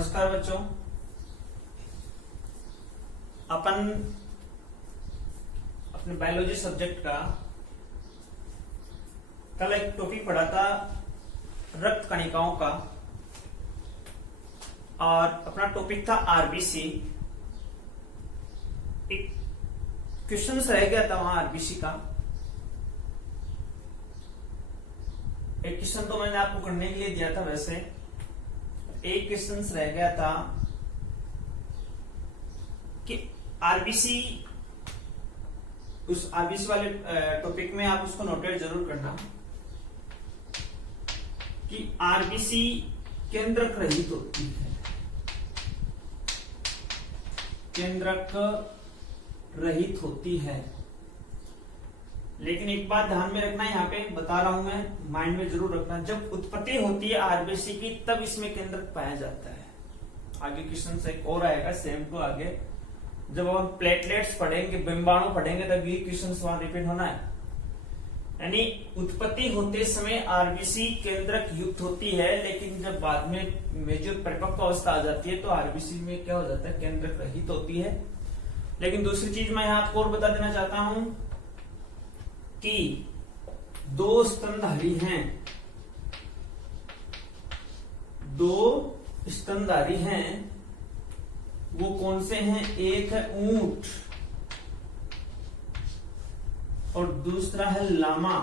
नमस्कार बच्चों। अपन अपने बायोलॉजी सब्जेक्ट का कल एक टॉपिक पढ़ा था रक्त कणिकाओं का, और अपना टॉपिक था आरबीसी। एक क्वेश्चन रह गया था वहां आरबीसी का। एक क्वेश्चन तो मैंने आपको करने के लिए दिया था, वैसे एक क्वेश्चन रह गया था कि आरबीसी, उस आरबीसी वाले टॉपिक में आप उसको नोटेट जरूर करना कि आरबीसी केंद्रक रहित होती है, केंद्रक रहित होती है। लेकिन एक बात ध्यान में रखना, यहाँ पे बता रहा हूं मैं, माइंड में जरूर रखना, जब उत्पत्ति होती है आरबीसी की तब इसमें केंद्रक पाया जाता है। आगे क्वेश्चन से एक और आएगा सेम टू आगे, जब हम प्लेटलेट्स पढ़ेंगे, बिंबाणु पढ़ेंगे, तब ये क्वेश्चन वहां रिपीट होना है। यानी उत्पत्ति होते समय आरबीसी केंद्रक युक्त होती है, लेकिन जब बाद में मेजर परिपक्व अवस्था आ जाती है तो आरबीसी में क्या हो जाता है, केंद्रक रहित होती है। लेकिन दूसरी चीज मैं यहाँ आपको और बता देना चाहता हूं कि दो स्तनधारी हैं, दो स्तनधारी हैं, वो कौन से हैं? एक है ऊंट और दूसरा है लामा।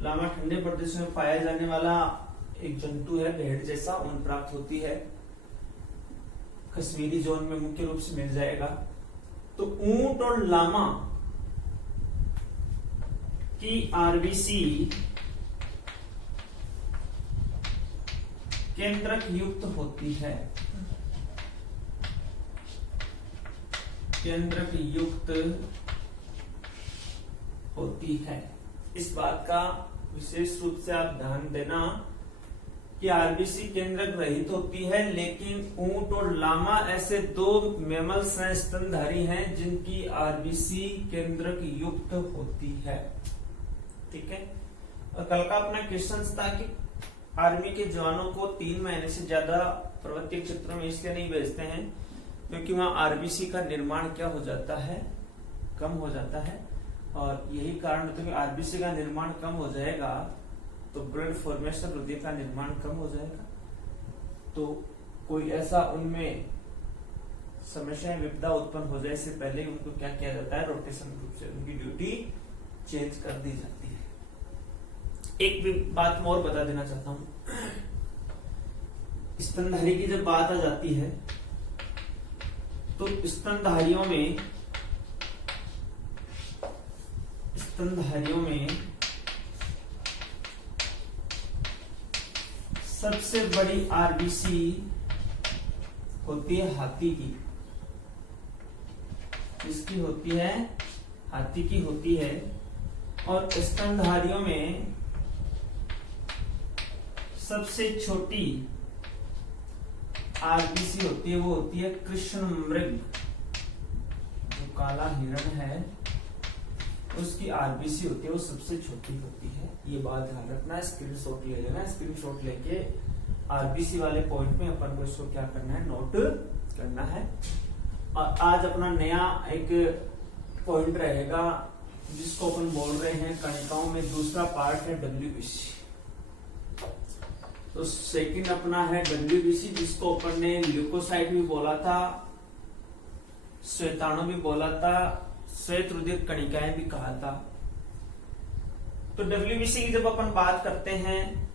लामा ठंडे प्रदेशों में पाया जाने वाला एक जंतु है, भेड़ जैसा ऊन प्राप्त होती है, कश्मीरी जोन में मुख्य रूप से मिल जाएगा। तो ऊंट और लामा की आरबीसी केंद्रक युक्त होती है, केंद्रक युक्त होती है। इस बात का विशेष रूप से आप ध्यान देना कि आरबीसी केंद्रक रहित होती है, लेकिन ऊंट और लामा ऐसे दो मैमल्स हैं, स्तनधारी हैं, जिनकी आरबीसी केंद्रक युक्त होती है। ठीक है। और कल का अपना क्वेश्चन था कि आर्मी के जवानों को 3 महीने से ज्यादा पर्वतीय क्षेत्रों में इसलिए नहीं भेजते हैं क्योंकि वहां आरबीसी का निर्माण क्या हो जाता है, कम हो जाता है। और यही कारण होता है कि आरबीसी का निर्माण कम हो जाएगा तो ब्लड फॉर्मेशन, हृदय का निर्माण कम हो जाएगा। तो कोई ऐसा उनमें समस्या विपदा उत्पन्न हो जाए, इससे पहले उनको क्या किया जाता है, रोटेशन रूप से उनकी ड्यूटी चेंज कर दी जाती है। एक भी बात मैं और बता देना चाहता हूं, स्तनधारी की जब बात आ जाती है तो स्तनधारियों में सबसे बड़ी आरबीसी होती है हाथी की। इसकी होती है, हाथी की होती है। और स्तनधारियों में सबसे छोटी आरबीसी होती है, वो होती है कृष्ण मृग, जो काला हिरण है उसकी आरबीसी होती है, वो सबसे छोटी होती है। ये बात ध्यान रखना, स्क्रीनशॉट ले लेना। स्क्रीनशॉट लेके आरबीसी वाले पॉइंट में अपन को इसको क्या करना है, नोट करना है। और आज अपना नया एक पॉइंट रहेगा जिसको अपन बोल रहे हैं कणिकाओं में दूसरा पार्ट है डब्ल्यूबीसी। तो सेकंड अपना है डब्ल्यूबीसी, जिसको अपन ने ल्यूकोसाइट भी बोला था, श्वेताणु भी बोला था, श्वेत रुधिर कणिकाएं भी कहा था। तो डब्ल्यूबीसी की जब अपन बात करते हैं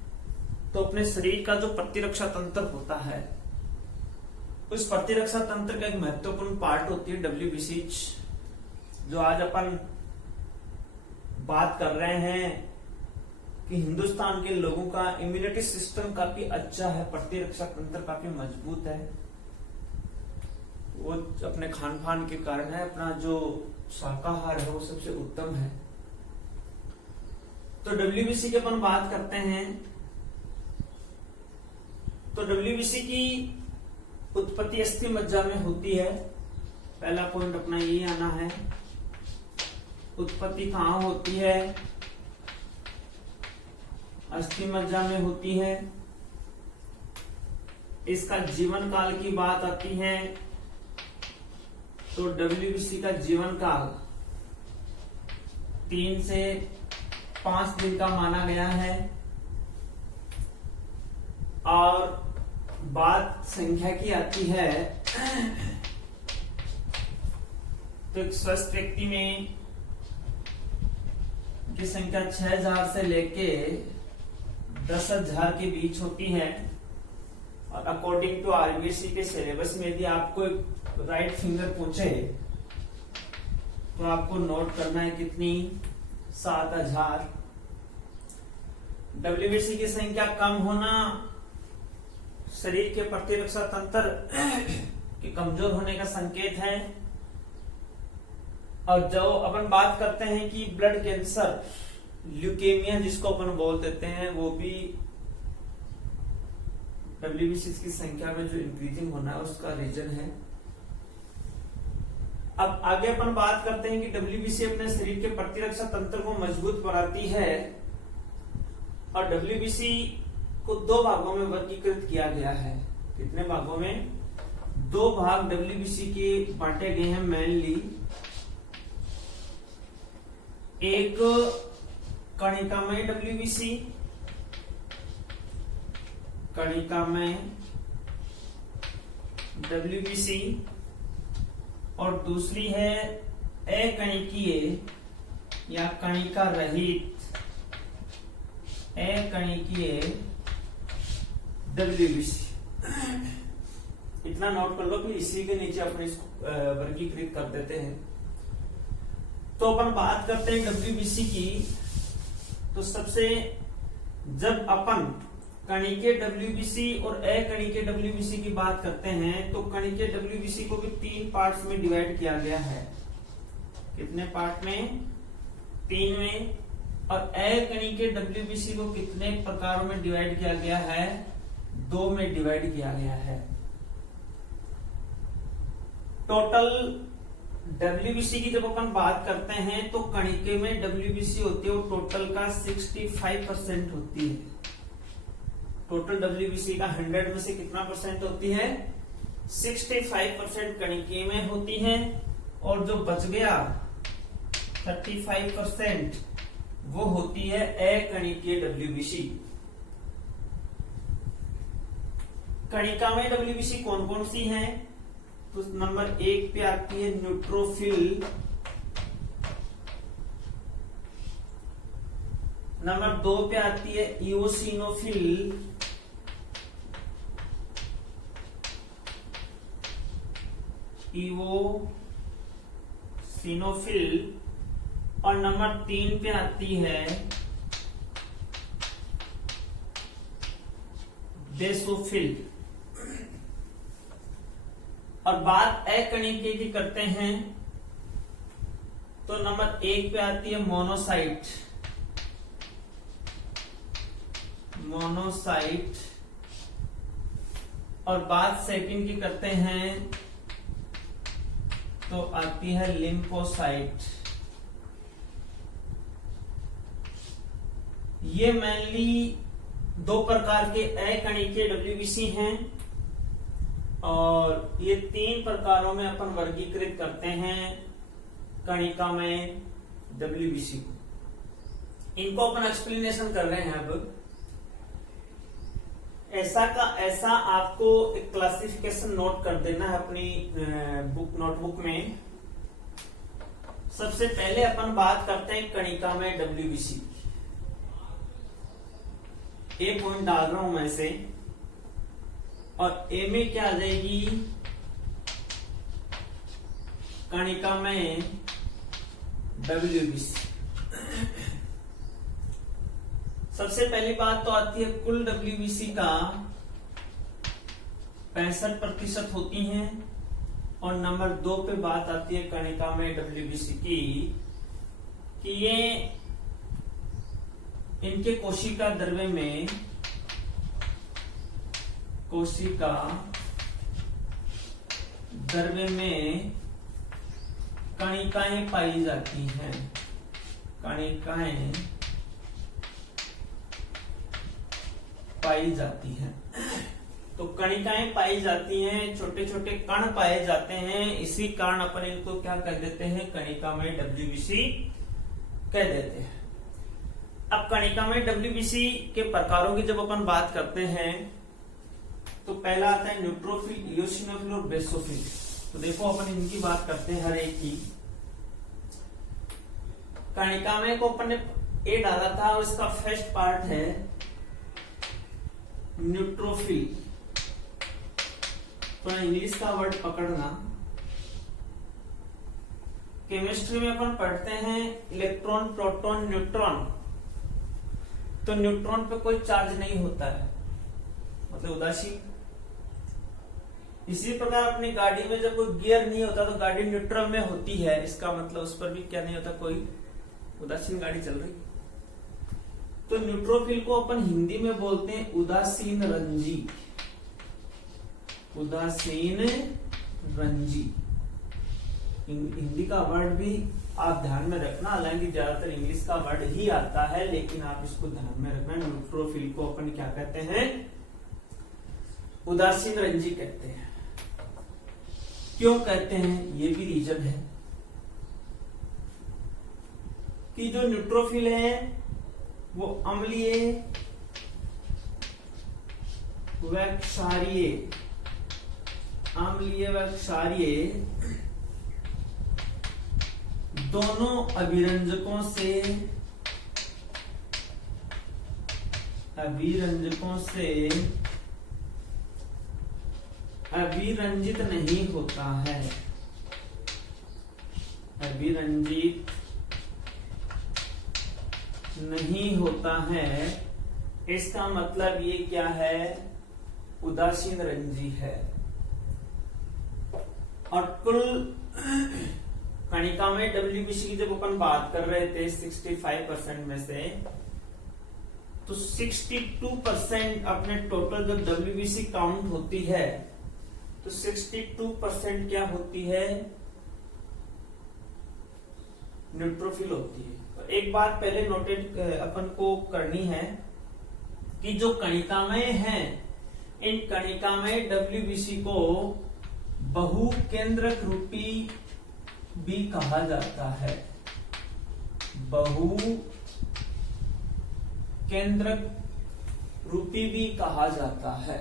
तो अपने शरीर का जो प्रतिरक्षा तंत्र होता है, उस प्रतिरक्षा तंत्र का एक महत्वपूर्ण पार्ट होती है डब्ल्यूबीसी, जो आज अपन बात कर रहे हैं कि हिंदुस्तान के लोगों का इम्यूनिटी सिस्टम काफी अच्छा है, प्रतिरक्षा तंत्र काफी मजबूत है। वो अपने खान पान के कारण है, अपना जो शाकाहार है वो सबसे उत्तम है। तो डब्ल्यूबीसी की अपन बात करते हैं तो डब्ल्यूबीसी की उत्पत्ति अस्थि मज्जा में होती है। पहला पॉइंट अपना ये आना है, उत्पत्ति कहां होती है, अस्थि मज्जा में होती है। इसका जीवन काल की बात आती है तो WBC का जीवन काल 3 से 5 दिन का माना गया है। और बात संख्या की आती है तो एक स्वस्थ व्यक्ति में की संख्या 6000 से लेके 10,000 के बीच होती है। और अकॉर्डिंग टू आरबीसी के सिलेबस में यदि आपको एक राइट फिंगर पूछे तो आपको नोट करना है कितनी, 7000। WBC की संख्या कम होना शरीर के प्रतिरक्षा तंत्र के कमजोर होने का संकेत है। और जो अपन बात करते हैं कि ब्लड कैंसर, ल्यूकेमिया जिसको अपन बोल देते हैं, वो भी WBC की संख्या में जो इंक्रीजिंग होना है उसका रीजन है। अब आगे अपन बात करते हैं कि WBC अपने शरीर के प्रतिरक्षा तंत्र को मजबूत बनाती है। और WBC को 2 भागों में वर्गीकृत किया गया है। कितने भागों में? 2 भाग WBC के बांटे गए हैं मेनली। एक कणिकामय WBC, कणिकामय WBC, और दूसरी है अकणिकीय या कणिका रहित अकणिकीय WBC। इतना नोट कर लो कि इसी के नीचे अपन इसको वर्गीकृत कर देते हैं। तो अपन बात करते हैं WBC की। तो सबसे जब अपन कणिकीय WBC और अकणिकीय WBC की बात करते हैं तो कणिकीय WBC को भी 3 पार्ट्स में डिवाइड किया गया है। कितने पार्ट में? 3 में। और अकणिकीय WBC को कितने प्रकारों में डिवाइड किया गया है? 2 में डिवाइड किया गया है। टोटल WBC की जब अपन बात करते हैं तो कणिके में WBC होती है वो टोटल का 65% होती है। टोटल WBC का 100 में से कितना परसेंट होती है? 65% कणिके में होती है। और जो बच गया 35% वो होती है अकणिकीय WBC। कणिका में WBC कौन कौन सी है? तो नंबर 1 पे आती है न्यूट्रोफिल, नंबर 2 पे आती है इओसिनोफिल, इओसिनोफिल, और नंबर 3 पे आती है बेसोफिल। और बात अकणिकीय की करते हैं तो नंबर 1 पे आती है मोनोसाइट, मोनोसाइट। और बात सेकंड की करते हैं तो आती है लिम्फोसाइट। ये मेनली 2 प्रकार के अकणिकीय WBC हैं। और ये 3 प्रकारों में अपन वर्गीकृत करते हैं कणिका में WBC को। इनको अपन एक्सप्लेनेशन कर रहे हैं। अब ऐसा का ऐसा आपको एक क्लासिफिकेशन नोट कर देना है अपनी नोटबुक में। सबसे पहले अपन बात करते हैं कणिका में WBC। ए पॉइंट डाल रहा हूं मैं से, और ए में क्या आ जाएगी? कणिका में WBC। सबसे पहली बात तो आती है कुल WBC का 65% होती हैं। और नंबर 2 पे बात आती है कणिका में WBC की कि ये इनके कोशिका द्रव्य में कोशिका द्रव्य में कणिकाएं पाई जाती हैं। कणिकाएं पाई जाती हैं। तो कणिकाएं पाई जाती हैं, छोटे छोटे कण पाए जाते हैं, इसी कारण अपन इनको क्या कह देते हैं, कणिकामय WBC कह देते हैं। अब कणिकामय WBC के प्रकारों की जब अपन बात करते हैं तो पहला आता है न्यूट्रोफिल, इओसिनोफिल और बेसोफिल। तो देखो अपन इनकी बात करते हैं हर एक की। कणिकामय को अपन ने ए डाला था और इसका फर्स्ट पार्ट है न्यूट्रोफिल। तो इंग्लिश का वर्ड पकड़ना। केमिस्ट्री में अपन पढ़ते हैं इलेक्ट्रॉन, प्रोटॉन, न्यूट्रॉन। तो न्यूट्रॉन पे कोई चार्ज नहीं होता है, मतलब उदासीन। इसी प्रकार अपनी गाड़ी में जब कोई गियर नहीं होता तो गाड़ी न्यूट्रल में होती है, इसका मतलब उस पर भी क्या नहीं होता, कोई उदासीन गाड़ी चल रही। तो न्यूट्रोफिल को अपन हिंदी में बोलते हैं उदासीन रंजी। उदासीन रंजी हिंदी का वर्ड भी आप ध्यान में रखना, हालांकि ज्यादातर इंग्लिश का वर्ड ही आता है, लेकिन आप इसको ध्यान में रखना। न्यूट्रोफिल को अपन क्या कहते हैं, उदासीन रंजी कहते हैं। क्यों कहते हैं, ये भी रीजन है कि जो न्यूट्रोफिल है वो अम्लीय व क्षारीय, अम्लीय व क्षारीय दोनों अभिरंजकों से अभिरंजित नहीं होता है। अभिरंजित नहीं होता है, इसका मतलब ये क्या है, उदासीन रंजी है। और कुल कणिकामय WBC की जब अपन बात कर रहे थे 65% में से, तो 62% अपने टोटल जब WBC काउंट होती है तो 62% क्या होती है, न्यूट्रोफिल होती है। तो एक बात पहले नोटेट अपन को करनी है कि जो कणिकामय हैं, इन कणिकामय WBC को बहुकेंद्रक रूपी भी कहा जाता है। बहुकेंद्रक रूपी भी कहा जाता है।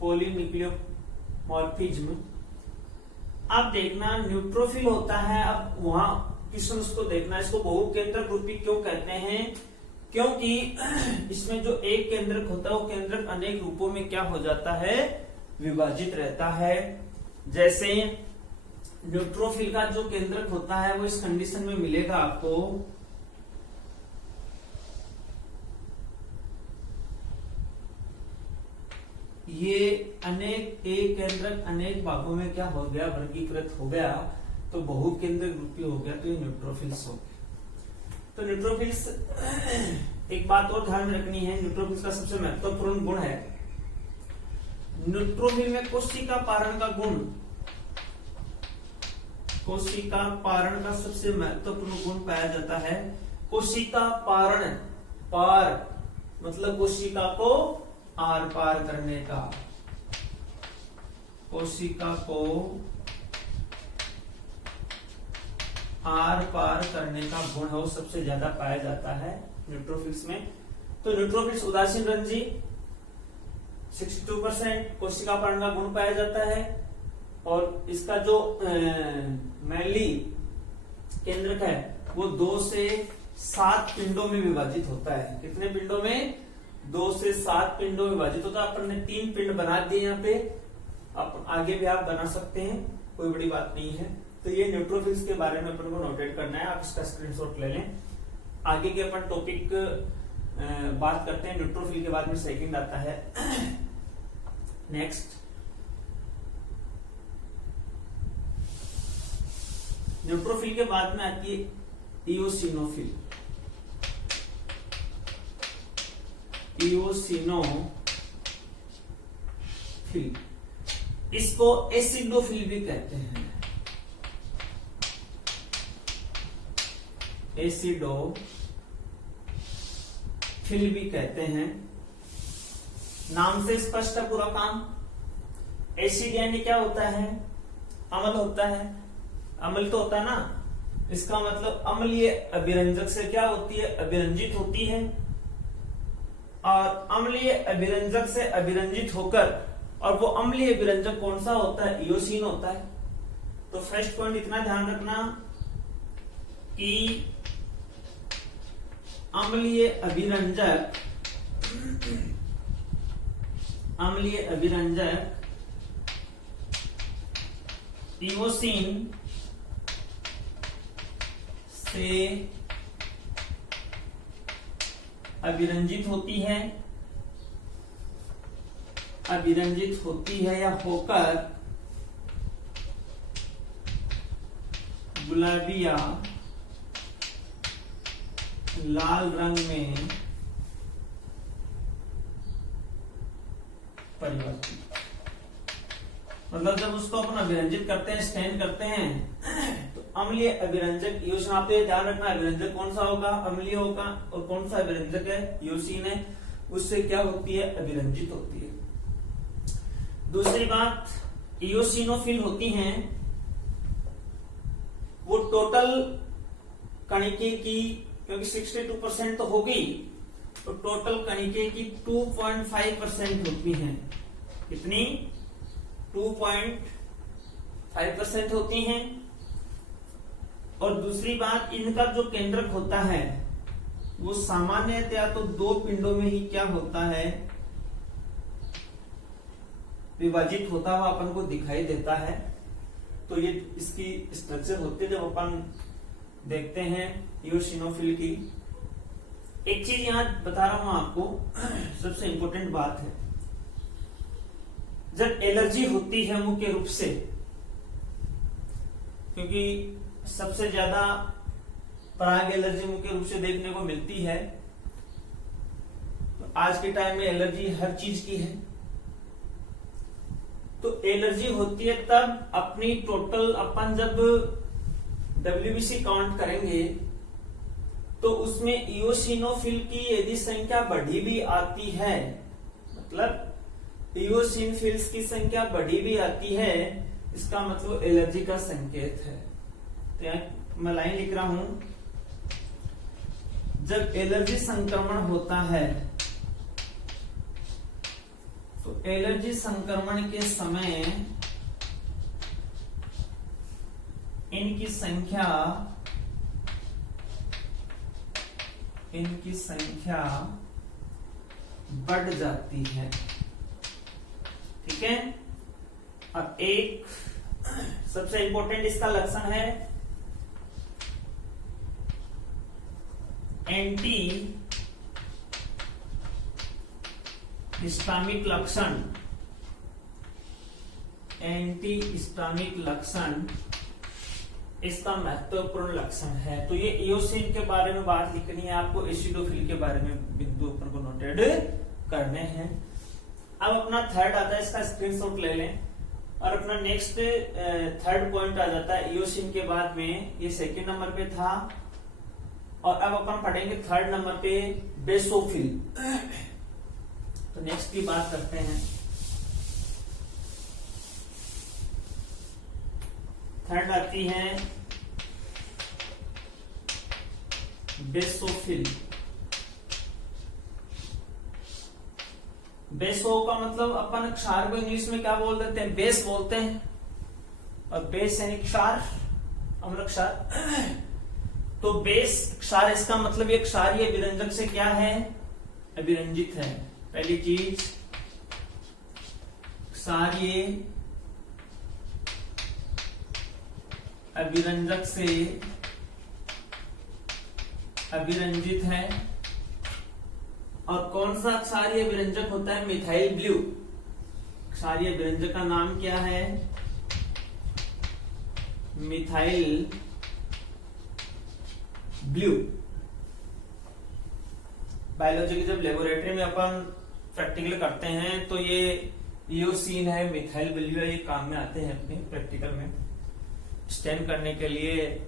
पॉलीन्यूक्लियोमॉर्फिज्म। अब देखना न्यूट्रोफिल होता है, अब वहां किस उसको देखना, इसको बहुकेंद्रक रूपी क्यों कहते हैं, क्योंकि इसमें जो एक केंद्रक होता है वो केंद्रक अनेक रूपों में क्या हो जाता है, विभाजित रहता है। जैसे न्यूट्रोफिल का जो केंद्रक होता है वो इस कंडीशन में मिलेगा आपको, ये अनेक एक केंद्रक अनेक भागों में क्या हो गया, वर्गीकृत हो गया, तो बहुकेंद्रक रूपी हो गया, तो ये न्यूट्रोफिल्स हो गया। तो न्यूट्रोफिल्स, एक बात और ध्यान में रखनी है, न्यूट्रोफिल्स का सबसे महत्वपूर्ण गुण है, न्यूट्रोफिल में कोशिका पारण का गुण, कोशिका पारण का सबसे महत्वपूर्ण गुण पाया जाता है। कोशिका पारण, पार मतलब कोशिका को आर पार करने का, कोशिका को आर पार करने का गुण है, वो सबसे ज्यादा पाया जाता है न्यूट्रोफिल्स में। तो न्यूट्रोफिल्स उदासीन रंजी 62% कोशिका पारण का गुण पाया जाता है, और इसका जो मैली केंद्रक है वो 2 से 7 पिंडों में विभाजित होता है। कितने पिंडों में, 2 से 7 पिंडों में विभाजित होता है। अपन ने 3 पिंड बना दिए यहाँ पे, आप आगे भी आप बना सकते हैं, कोई बड़ी बात नहीं है। तो ये न्यूट्रोफिल्स के बारे में अपन को नोटेट करना है, आप इसका स्क्रीनशॉट ले लें। आगे के अपन टॉपिक बात करते हैं, न्यूट्रोफिल के बाद में सेकंड आता है नेक्स्ट, न्यूट्रोफिल के बाद में आती है इओसिनोफिल। इओसिनोफिल, इसको एसिडोफिल भी कहते हैं, एसिडोफिल भी कहते हैं। नाम से स्पष्ट है पूरा काम। एसिड यानी क्या होता है? अम्ल होता है। अम्ल तो होता है ना, इसका मतलब अम्लीय अभिरंजक से क्या होती है? अभिरंजित होती है। और अम्लीय अभिरंजक से अभिरंजित होकर, और वो अम्लीय अभिरंजक कौन सा होता है? इयोसिन होता है। तो फर्स्ट पॉइंट इतना ध्यान रखना कि अम्लीय अभिरंजक इयोसिन से अभिरंजित होती है या होकर गुलाबी या लाल रंग में परिवर्तित। मतलब जब उसको अपन अभिरंजित करते हैं, स्टैन करते हैं, तो अम्लीय अभिरंजक इयोसिन, आप ये ध्यान रखना अभिरंजक कौन सा होगा? अम्लीय होगा। और कौन सा अभिरंजक है? इयोसिन है। उससे क्या होती है? अभिरंजित होती है। दूसरी बात, इयोसिनोफिल होती हैं वो टोटल कणिके की, क्योंकि 62% तो होगी, तो टोटल कणिके की 2.5% होती हैं। कितनी? 2.5% होती हैं। और दूसरी बात, इनका जो केंद्रक होता है वो सामान्यतया तो दो पिंडों में ही क्या होता है? विभाजित होता हुआ अपन को दिखाई देता है। तो ये इसकी स्ट्रक्चर होती है जब अपन देखते हैं इयोसिनोफिल की। एक चीज यहां बता रहा हूं आपको, सबसे इंपॉर्टेंट बात है, जब एलर्जी होती है मुख्य रूप से, क्योंकि सबसे ज्यादा पराग एलर्जी मुख्य रूप से देखने को मिलती है, तो आज के टाइम में एलर्जी हर चीज की है। तो एलर्जी होती है तब अपनी टोटल, अपन जब WBC काउंट करेंगे तो उसमें इयोसिनोफिल की यदि संख्या बढ़ी भी आती है, मतलब इयोसिनोफिल्स की संख्या बढ़ी भी आती है, इसका मतलब एलर्जी का संकेत है। तो यहां मैं लाइन लिख रहा हूं, जब एलर्जी संक्रमण होता है तो एलर्जी संक्रमण के समय इनकी संख्या बढ़ जाती है। ठीक है। अब एक सबसे इंपॉर्टेंट इसका लक्षण है एंटी हिस्टामिक लक्षण। एंटी हिस्टामिक लक्षण इसका महत्वपूर्ण लक्षण है। तो ये इयोसिन के बारे में बात लिखनी है आपको, एसिडोफिल के बारे में बिंदु अपन को नोटेड करने हैं। अब अपना थर्ड आता है, इसका स्क्रीनशॉट ले लें। और अपना नेक्स्ट थर्ड पॉइंट आ जाता है इयोसिन के बाद में, ये सेकंड नंबर पे था। और अब अपन पढ़ेंगे थर्ड नंबर पे बेसोफिल। तो नेक्स्ट की बात करते हैं। थर्ड आती है बेसोफिल। बेसो का मतलब अपन क्षार को इंग्लिश में क्या बोल देते हैं? बेस बोलते हैं। और बेस यानी क्षार, अम्ल क्षार। तो बेस क्षार, इसका मतलब ये क्षारीय विरंजक से क्या है? अभिरंजित है। पहली चीज, क्षारीय अभिरंजक से अभिरंजित है। और कौन सा क्षारीय विरंजक होता है? Methyl blue. क्षारीय विरंजक का नाम क्या है? Methyl blue. बायोलॉजी की जब लेबोरेटरी में अपन प्रैक्टिकल करते हैं तो ये इयोसिन है, मिथाइल ब्लू है, ये काम में आते हैं अपने प्रैक्टिकल में। स्टैन करने के लिए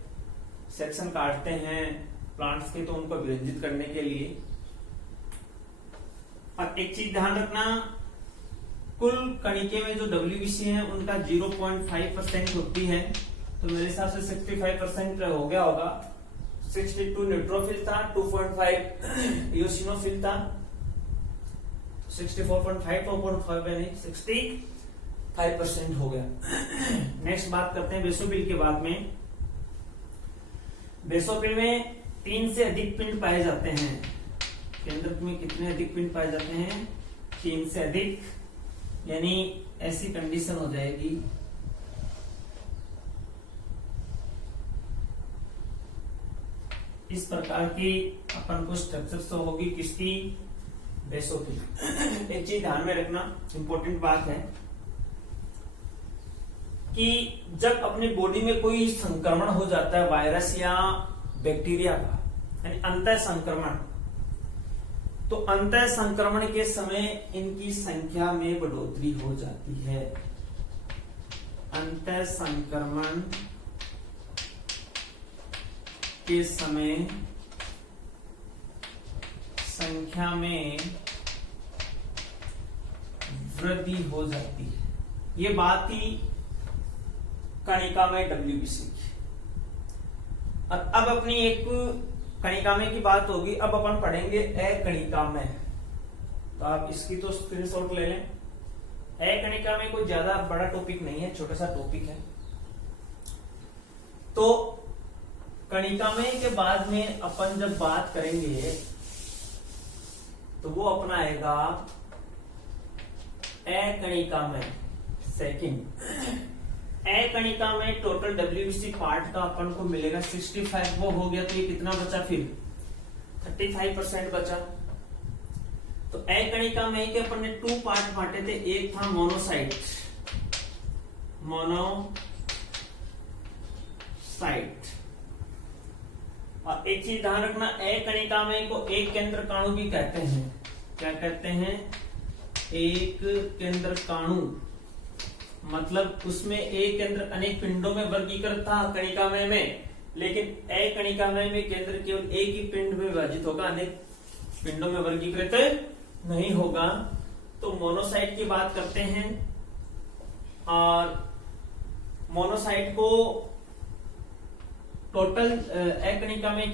सेक्शन काटते हैं प्लांट्स के, तो उनको विरंजित करने के लिए। अब एक चीज ध्यान रखना, कुल कणिके में जो WBC है उनका 0.5% होती है, तो मेरे हिसाब से 65% हो गया होगा। 62 न्यूट्रोफिल था, 2.5 इओसिनोफिल था, 64.5 4.5 यानी 65% हो गया। नेक्स्ट बात करते हैं बेसोफिल के बाद में। बेसोफिल में 3 से अधिक पिंड पाए जाते हैं। केंद्रक में कितने अधिक पिंड पाए जाते हैं? 3 से अधिक, यानी ऐसी कंडीशन हो जाएगी इस प्रकार की अपन को स्ट्रक्चर शो होगी किसकी? बेसोफिल। एक चीज ध्यान में रखना, इंपॉर्टेंट बात है कि जब अपनी बॉडी में कोई संक्रमण हो जाता है वायरस या बैक्टीरिया का, यानी अंतः संक्रमण, तो अंतः संक्रमण के समय इनकी संख्या में बढ़ोतरी हो जाती है। अंतः संक्रमण के समय संख्या में वृद्धि हो जाती है। ये बात ही कणिका में WBC की। और अब अपनी एक कणिका में की बात होगी, अब अपन पढ़ेंगे अकणिका में। तो आप इसकी तो स्क्रीनशॉट ले लें। अकणिका में कोई ज्यादा बड़ा टॉपिक नहीं है, छोटा सा टॉपिक है। तो कणिका में के बाद में अपन जब बात करेंगे तो वो अपना आएगा अकणिका में सेकंड। अकणिका में टोटल WBC पार्ट का अपन को मिलेगा 65। वो हो गया तो ये कितना बचा? फिर 35% बचा। तो अकणिका में के अपन ने 2 पार्ट बांटे थे। एक था मोनोसाइट, और एक चीज ध्यान रखना, अकणिका में को एक केंद्र काणु भी कहते हैं। क्या कहते हैं? एक केंद्र काणु, मतलब उसमें एक केंद्र अनेक पिंडों में वर्गीकृत था कणिका में, लेकिन अकणिका में केंद्र केवल एक ही पिंड में विभाजित होगा, अनेक पिंडों में वर्गीकृत नहीं होगा। तो मोनोसाइट की बात करते हैं, और मोनोसाइट को टोटल अकणिका में